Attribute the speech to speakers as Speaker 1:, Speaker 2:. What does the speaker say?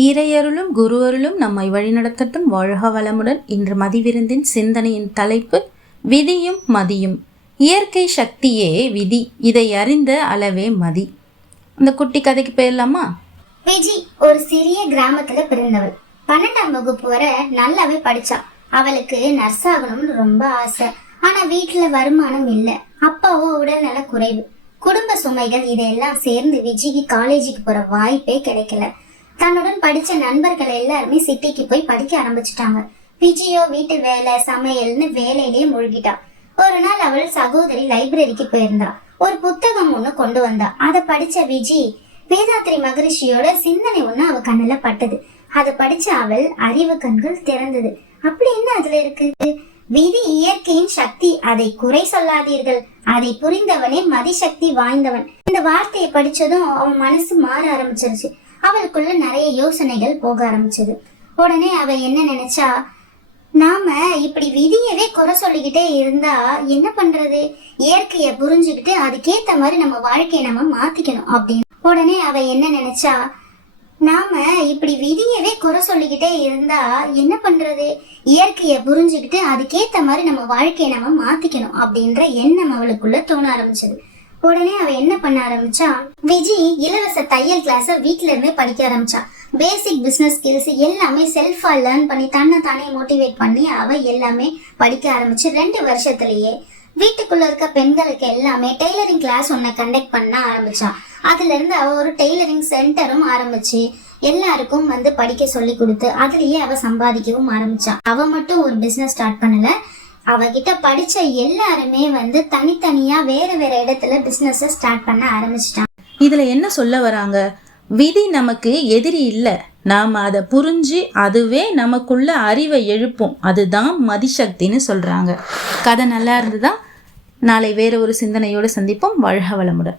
Speaker 1: இறையருளும் குருவருளும் நம்மை வழிநடத்தட்டும் வாழ்க வளமுடன் இன்று மதிவிருந்தின் சிந்தனையின் தலைப்பு விதியும் மதியும். இயற்கை சக்தியே விதி இதை அறிந்த அளவே மதி. இந்த குட்டி கதைக்கு போயிடலாமா?
Speaker 2: விஜி ஒரு சிறிய கிராமத்துல பிறந்தவள். பன்னெண்டாம் வகுப்பு வரை நல்லாவே படிச்சா. அவளுக்கு நர்ஸ் ஆகணும்னு ரொம்ப ஆசை. ஆனா வீட்டுல வருமானம் இல்ல. அப்பாவோ உடல்நல குறைவு. குடும்ப சுமைகள் இதெல்லாம் சேர்ந்து விஜிக்கு காலேஜுக்கு போற வாய்ப்பே கிடைக்கல. தன்னுடன் படிச்ச நண்பர்கள் எல்லாருமே சிட்டிக்கு போய் படிக்க ஆரம்பிச்சிட்டாங்க. விஜயோ வீட்டு வேலை சமையல்னு வேலையிலேயே மூழ்கிட்டா. ஒரு நாள் அவள் சகோதரி லைப்ரரிக்கு போயிருந்தா. ஒரு புத்தகம் ஒண்ணு கொண்டு வந்தா. அதை படிச்ச விஜி வேதாத்ரி மகரிஷியோட சிந்தனை ஒண்ணு அவ கண்ணுல பட்டது. அதை படிச்ச அவள் அறிவு கண்கள் திறந்தது. அப்படி என்ன அதுல இருக்கு? விதி இயற்கையின் சக்தி அதை குறை சொல்லாதீர்கள். அதை புரிந்தவனே மதிசக்தி வாய்ந்தவன். இந்த வார்த்தையை படிச்சதும் அவன் மனசு மாற ஆரம்பிச்சிருச்சு. அவளுக்குள்ள நிறைய யோசனைகள் போக ஆரம்பிச்சது. உடனே அவ என்ன நினைச்சா நாம இப்படி விதியவே குறை சொல்லிக்கிட்டே இருந்தா என்ன பண்றது? இயற்கைய புரிஞ்சுக்கிட்டு அதுக்கேத்த மாதிரி நம்ம வாழ்க்கையை நம்ம மாத்திக்கணும் அப்படின்னு. உடனே அவ என்ன நினைச்சா நாம இப்படி விதியவே குறை சொல்லிக்கிட்டே இருந்தா என்ன பண்றது? இயற்கைய புரிஞ்சுக்கிட்டு அதுக்கேத்த மாதிரி நம்ம வாழ்க்கையை நம்ம மாத்திக்கணும் அப்படின்ற எண்ணம் அவளுக்குள்ள தோண ஆரம்பிச்சது. உடனே அவ என்ன பண்ண ஆரம்பிச்சா விஜி இலவச தையல் கிளாஸ வீட்ல இருந்தே படிக்க ஆரம்பிச்சா. பேசிக் பிசினஸ் ஸ்கில்ஸ் எல்லாமே செல்ஃபா லேர்ன் பண்ணி தன்னை தானே மோட்டிவேட் பண்ணி அவ எல்லாமே படிக்க ஆரம்பிச்சு ரெண்டு வருஷத்துலயே வீட்டுக்குள்ள இருக்க பெண்களுக்கு எல்லாமே டெய்லரிங் கிளாஸ் ஒன்ன கண்டக்ட் பண்ண ஆரம்பிச்சா. அதுல இருந்து அவ ஒரு டெய்லரிங் சென்டரும் ஆரம்பிச்சு எல்லாருக்கும் வந்து படிக்க சொல்லி கொடுத்து அதுலயே அவ சம்பாதிக்கவும் ஆரம்பிச்சா. அவ மட்டும் ஒரு பிசினஸ் ஸ்டார்ட் பண்ணல அவகிட்ட படிச்ச எல்லாருமே வந்து தனித்தனியா வேற வேற இடத்துல பிசினஸ் ஸ்டார்ட் பண்ண ஆரம்பிச்சிட்டாங்க.
Speaker 1: இதுல என்ன சொல்ல வராங்க? விதி நமக்கு எதிரி இல்லை. நாம் அதை புரிஞ்சு அதுவே நமக்குள்ள அறிவை எழுப்பும். அதுதான் மதிசக்தின்னு சொல்றாங்க. கதை நல்லா இருந்ததா? நாளை வேற ஒரு சிந்தனையோடு சந்திப்போம். வாழ்க வளமுடன்.